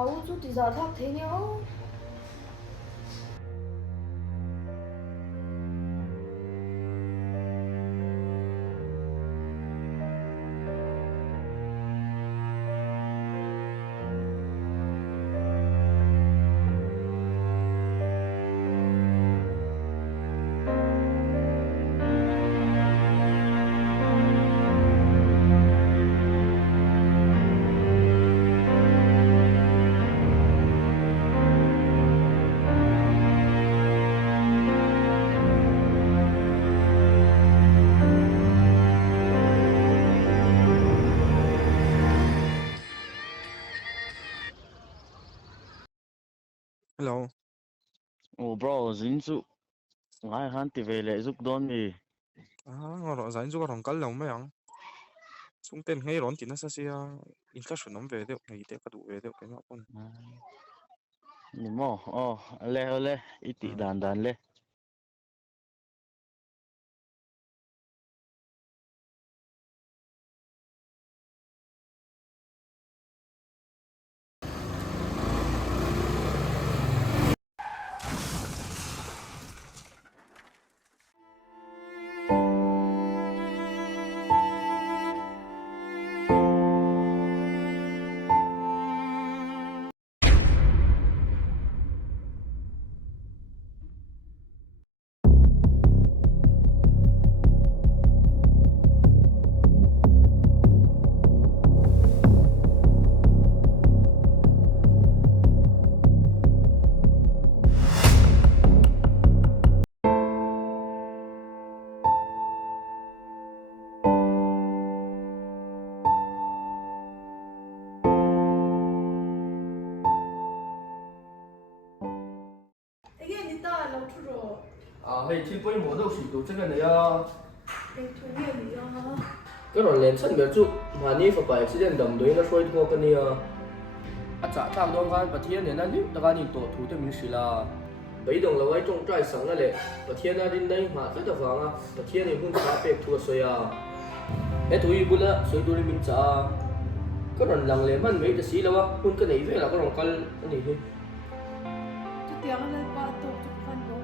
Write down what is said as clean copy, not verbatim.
ấu chút thì giờ thắc thế nhá. Hello. Ồ bro, dính dụ ngài hắn thì về lại giúp đón đi. Ngoro zain zuga rong kal lo mai ang. Sung ten ngei ron tin sa sia inflation nom ve deu ngei te ka du ve deu ke ma pon. Nhưng mà ole ít tí đàn đàn le. 이게 니따 럭투로. Hey, chị quay một đâu chỉ tổ chức cái này à? cái thủ nghệ gì đó. Cái rồi lên sân biểu trụ mà ni phải phải chỉ đến đầm đối nó xoay thua cái này à? Chả tham đông gan, và thiên này nó nín, ta gan nhìn tổ thủ tới mình xí là bây đồng là vậy trong trái sáng là lệ, và thiên này đến đây mà rất là vàng à, và thiên này cũng khá bẹp thua xoay à. Hết thua bù la, xoay đôi mình chả. Cái rồi lằng lệ mình mấy cái xí là vâng, cũng cái này về là cái rồi cal cái này. Chút tiếng lên ba tổ chút phân bố.